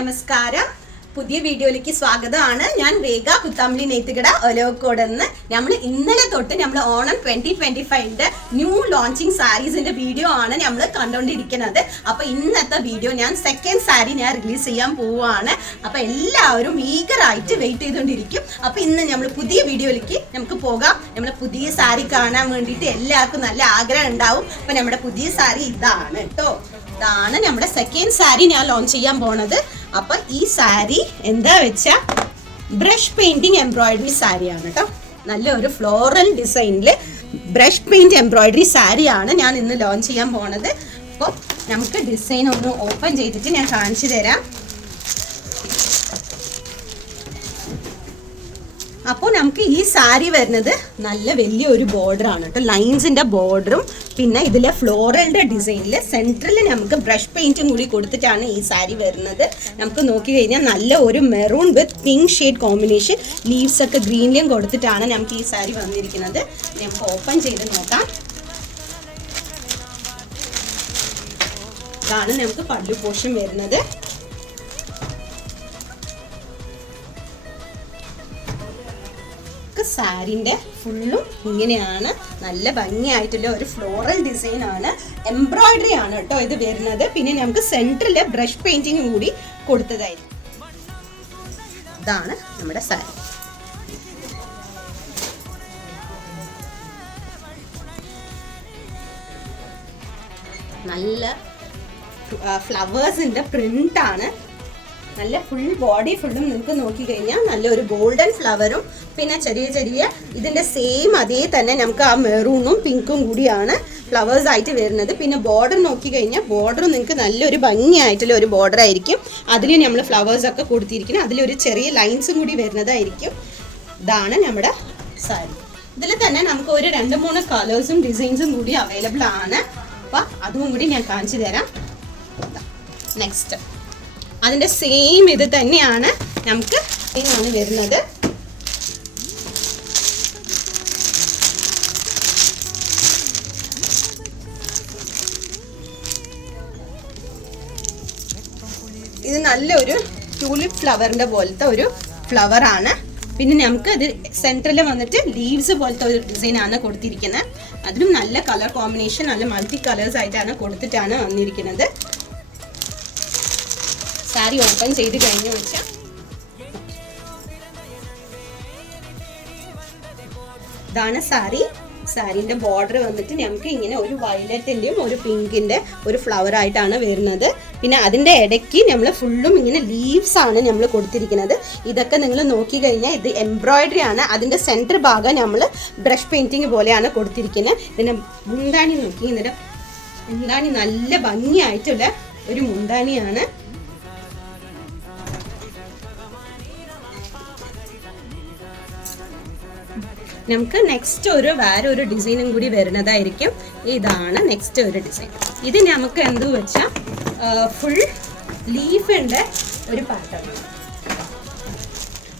നമസ്കാരം. പുതിയ വീഡിയോയിലേക്ക് സ്വാഗതമാണ്. ഞാൻ രേഖ കുത്താമ്പലി നെയ്ത്തുകട ഒലവക്കോട് നിന്ന്. നമ്മൾ ഇന്നലെ തൊട്ട് നമ്മൾ ഓണം 2025 ന്യൂ ലോഞ്ചിങ് സാരീസിന്റെ വീഡിയോ ആണ് നമ്മൾ കണ്ടുകൊണ്ടിരിക്കുന്നത്. അപ്പൊ ഇന്നത്തെ വീഡിയോ ഞാൻ സെക്കൻഡ് സാരി ഞാൻ റിലീസ് ചെയ്യാൻ പോവുകയാണ്. അപ്പൊ എല്ലാവരും ഈഗറായിട്ട് വെയിറ്റ് ചെയ്തുകൊണ്ടിരിക്കും. അപ്പൊ ഇന്ന് നമ്മൾ പുതിയ വീഡിയോയിലേക്ക് നമുക്ക് പോകാം. നമ്മുടെ പുതിയ സാരി കാണാൻ വേണ്ടിയിട്ട് എല്ലാവർക്കും നല്ല ആഗ്രഹം ഉണ്ടാവും. അപ്പൊ നമ്മുടെ പുതിയ സാരി ഇതാണ് കേട്ടോ. ഇതാണ് നമ്മുടെ സെക്കൻഡ് സാരി ഞാൻ ലോഞ്ച് ചെയ്യാൻ പോണത്. അപ്പൊ ഈ സാരി എന്താ വെച്ചാ ബ്രഷ് പെയിന്റിങ് എംബ്രോയിഡറി സാരിയാണ് കേട്ടോ. നല്ലൊരു ഫ്ലോറൽ ഡിസൈനില് ബ്രഷ് പെയിന്റ് എംബ്രോയിഡറി സാരിയാണ് ഞാൻ ഇന്ന് ലോഞ്ച് ചെയ്യാൻ പോണത്. അപ്പോൾ നമുക്ക് ഡിസൈൻ ഒന്ന് ഓപ്പൺ ചെയ്തിട്ട് ഞാൻ കാണിച്ചു തരാം. അപ്പോൾ നമുക്ക് ഈ സാരി വരുന്നത് നല്ല വലിയൊരു ബോർഡറാണ് കേട്ടോ. ലൈൻസിൻ്റെ ബോർഡറും പിന്നെ ഇതിലെ ഫ്ലോറലിൻ്റെ ഡിസൈനിൽ സെൻട്രലിൽ നമുക്ക് ബ്രഷ് പെയിൻറ്റും കൂടി കൊടുത്തിട്ടാണ് ഈ സാരി വരുന്നത്. നമുക്ക് നോക്കി കഴിഞ്ഞാൽ നല്ല ഒരു മെറൂൺ വിത്ത് പിങ്ക് ഷെയ്ഡ് കോമ്പിനേഷൻ, ലീവ്സ് ഒക്കെ ഗ്രീനിലും കൊടുത്തിട്ടാണ് നമുക്ക് ഈ സാരി വന്നിരിക്കുന്നത്. നമുക്ക് ഓപ്പൺ ചെയ്ത് നോക്കാം. ഇതാണ് നമുക്ക് പല്ലു പോർഷൻ വരുന്നത്. സാരിൻ്റെ ഫുള്ളും ഇങ്ങനെയാണ്. നല്ല ഭംഗിയായിട്ടുള്ള ഒരു ഫ്ലോറൽ ഡിസൈൻ ആണ്, എംബ്രോയിഡറി ആണ് കേട്ടോ ഇത് വരുന്നത്. പിന്നെ നമുക്ക് സെൻട്രലിലെ ബ്രഷ് പെയിന്റിങ് കൂടി കൊടുത്തതായിരിക്കും. ഇതാണ് നമ്മുടെ സാരി. നല്ല ഫ്ലവേഴ്സിന്റെ പ്രിന്റ് ആണ്. നല്ല ഫുൾ ബോഡി ഫുള്ളും നിങ്ങൾക്ക് നോക്കിക്കഴിഞ്ഞാൽ നല്ലൊരു ഗോൾഡൻ ഫ്ലവറും പിന്നെ ചെറിയ ചെറിയ ഇതിൻ്റെ സെയിം അതേ തന്നെ നമുക്ക് ആ മെറൂണും പിങ്കും കൂടിയാണ് ഫ്ലവേഴ്സ് ആയിട്ട് വരുന്നത്. പിന്നെ ബോർഡർ നോക്കിക്കഴിഞ്ഞാൽ ബോർഡറും നിങ്ങൾക്ക് നല്ലൊരു ഭംഗിയായിട്ടുള്ള ഒരു ബോർഡർ ആയിരിക്കും. അതിൽ നമ്മൾ ഫ്ലവേഴ്സൊക്കെ കൊടുത്തിരിക്കുന്നത്, അതിലൊരു ചെറിയ ലൈൻസും കൂടി വരുന്നതായിരിക്കും. ഇതാണ് നമ്മുടെ സാരി. ഇതിൽ തന്നെ നമുക്ക് ഒരു 2-3 കളേഴ്സും ഡിസൈൻസും കൂടി അവൈലബിൾ ആണ്. അപ്പം അതും കൂടി ഞാൻ കാണിച്ചു തരാം. നെക്സ്റ്റ് അതിൻ്റെ സെയിം ഇത് തന്നെയാണ് നമുക്ക് ഇങ്ങനെയാണ് വരുന്നത്. ഇത് നല്ലൊരു ട്യൂലിപ്പ് ഫ്ലവറിൻ്റെ പോലത്തെ ഒരു ഫ്ലവറാണ്. പിന്നെ നമുക്ക് ഇത് സെൻറ്ററിൽ വന്നിട്ട് ലീവ്സ് പോലത്തെ ഒരു ഡിസൈനാണ് കൊടുത്തിരിക്കുന്നത്. അതിലും നല്ല കളർ കോമ്പിനേഷൻ, നല്ല മൾട്ടി കളേഴ്സ് ആയിട്ടാണ് കൊടുത്തിട്ടാണ് വന്നിരിക്കുന്നത്. സാരി ഓപ്പൺ ചെയ്ത് കഴിഞ്ഞു വെച്ചാൽ ഇതാണ് സാരി. സാരീൻ്റെ ബോർഡർ വന്നിട്ട് നമുക്ക് ഇങ്ങനെ ഒരു വയലറ്റിൻ്റെയും ഒരു പിങ്കിൻ്റെ ഒരു ഫ്ലവർ ആയിട്ടാണ് വരുന്നത്. പിന്നെ അതിൻ്റെ ഇടയ്ക്ക് നമ്മൾ ഫുള്ളും ഇങ്ങനെ ലീവ്സ് ആണ് നമ്മൾ കൊടുത്തിരിക്കുന്നത്. ഇതൊക്കെ നിങ്ങൾ നോക്കിക്കഴിഞ്ഞാൽ ഇത് എംബ്രോയിഡറി ആണ്. അതിൻ്റെ സെൻറ്റർ ഭാഗം നമ്മൾ ബ്രഷ് പെയിൻറ്റിങ് പോലെയാണ് കൊടുത്തിരിക്കുന്നത്. ഇതിൻ്റെ മുന്താണി നോക്കി, ഇതിൻ്റെ മുന്താണി നല്ല ഭംഗിയായിട്ടുള്ള ഒരു മുന്താണിയാണ്. നമുക്ക് നെക്സ്റ്റ് വേറെ ഒരു ഡിസൈനും കൂടി വരുന്നതായിരിക്കും. ഇതാണ് നെക്സ്റ്റ് ഒരു ഡിസൈൻ. ഇത് നമുക്ക് എന്ത് വെച്ചാൽ ഫുൾ ലീഫിൻ്റെ ഒരു പാറ്റേൺ,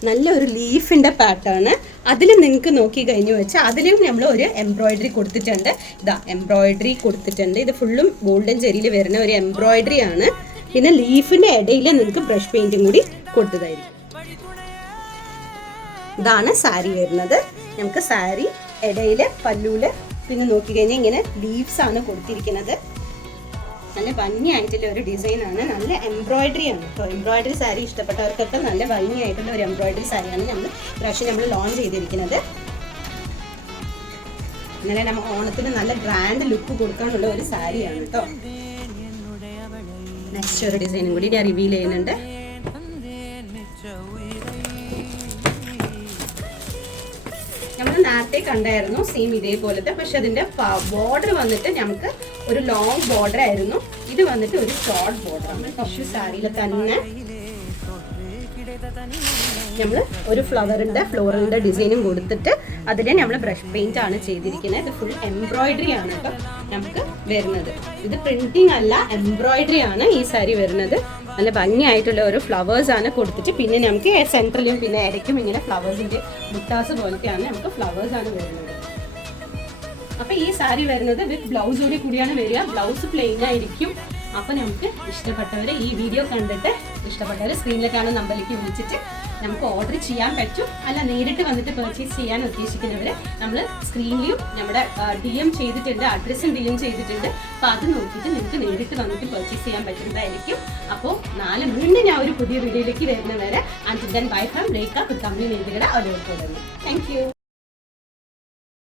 നല്ലൊരു ലീഫിൻ്റെ പാറ്റേൺ. അതിൽ നിങ്ങൾക്ക് നോക്കി കഴിഞ്ഞു വെച്ചാൽ അതിലും നമ്മൾ ഒരു എംബ്രോയിഡറി കൊടുത്തിട്ടുണ്ട്. ഇതാ എംബ്രോയിഡറി കൊടുത്തിട്ടുണ്ട്. ഇത് ഫുള്ളും ഗോൾഡൻ ജെറിയിൽ വരുന്ന ഒരു എംബ്രോയിഡറി ആണ്. പിന്നെ ലീഫിൻ്റെ ഇടയിൽ നിങ്ങൾക്ക് ബ്രഷ് പെയിൻറ്റും കൂടി കൊടുത്തതായിരിക്കും. ഇതാണ് സാരി വരുന്നത്. നമുക്ക് സാരി ഇടയിൽ പല്ലൂല് പിന്നെ നോക്കിക്കഴിഞ്ഞാൽ ഇങ്ങനെ ലീവ്സ് ആണ് കൊടുത്തിരിക്കുന്നത്. നല്ല ഭംഗിയായിട്ടുള്ള ഒരു ഡിസൈനാണ്, നല്ല എംബ്രോയിഡറി ആണ് കേട്ടോ. എംബ്രോയിഡറി സാരി ഇഷ്ടപ്പെട്ടവർക്കൊക്കെ നല്ല ഭംഗിയായിട്ടുള്ള ഒരു എംബ്രോയിഡറി സാരിയാണ് നമ്മൾ ലോഞ്ച് ചെയ്തിരിക്കുന്നത്. ഇങ്ങനെ നമ്മൾ ഓണത്തിന് നല്ല ഗ്രാൻഡ് ലുക്ക് കൊടുക്കാനുള്ള ഒരു സാരിയാണ് കേട്ടോ. നെക്സ്റ്റ് ഒരു ഡിസൈനും കൂടി ഞാൻ റിവീൽ ചെയ്യുന്നുണ്ട്. നമ്മൾ നേരത്തെ കണ്ടായിരുന്നു സെയിം ഇതേപോലത്തെ, പക്ഷെ അതിൻ്റെ ബോർഡർ വന്നിട്ട് നമുക്ക് ഒരു ലോങ് ബോർഡർ ആയിരുന്നു. ഇത് വന്നിട്ട് ഒരു ഷോർട്ട് ബോർഡറാണ്. ടിഷ്യൂ സാരിയിൽ തന്നെ നമ്മൾ ഒരു ഫ്ലോറലിൻ്റെ ഡിസൈനും കൊടുത്തിട്ട് അതിൽ നമ്മൾ ബ്രഷ് പെയിന്റ് ആണ് ചെയ്തിരിക്കുന്നത്. ഇത് ഫുൾ എംബ്രോയിഡറി ആണ് കേട്ടോ നമുക്ക് വരുന്നത്. ഇത് പ്രിന്റിംഗ് അല്ല, എംബ്രോയിഡറി ആണ് ഈ സാരി വരുന്നത്. നല്ല ഭംഗിയായിട്ടുള്ള ഒരു ഫ്ലവേഴ്സ് ആണ് കൊടുത്തിട്ട് പിന്നെ നമുക്ക് സെൻട്രലും പിന്നെ ഇടയ്ക്കും ഇങ്ങനെ ഫ്ലവേഴ്സിൻ്റെ മുട്ടാസ് പോലത്തെയാണ് നമുക്ക് ഫ്ലവേഴ്സ് ആണ് വരുന്നത്. അപ്പോൾ ഈ സാരി വരുന്നത് വിത്ത് ബ്ലൗസോടെ കൂടിയാണ് വരിക. ബ്ലൗസ് പ്ലെയിൻ ആയിരിക്കും. അപ്പോൾ നമുക്ക് ഇഷ്ടപ്പെട്ടവരെ ഈ വീഡിയോ കണ്ടിട്ട് ഇഷ്ടപ്പെട്ടവർ സ്ക്രീനിലേക്കാണ് നമ്പറിലേക്ക് വിളിച്ചിട്ട് നമുക്ക് ഓർഡർ ചെയ്യാൻ പറ്റും. അല്ല നേരിട്ട് വന്നിട്ട് പർച്ചേസ് ചെയ്യാൻ ഉദ്ദേശിക്കുന്നവർ നമ്മൾ സ്ക്രീനിലും നമ്മുടെ DM ചെയ്തിട്ടുണ്ട്, അഡ്രസ്സും DM ചെയ്തിട്ടുണ്ട്. അപ്പോൾ അത് നോക്കിയിട്ട് നിങ്ങൾക്ക് നേരിട്ട് വന്നിട്ട് പർച്ചേസ് ചെയ്യാൻ പറ്റുന്നതായിരിക്കും. അപ്പോൾ നാളെ വീണ്ടും ഞാൻ ഒരു പുതിയ വീഡിയോയിലേക്ക് വരുന്നവരെ until then bye from Rekha Kuthampully Neythukada Olavakkode. Thank U.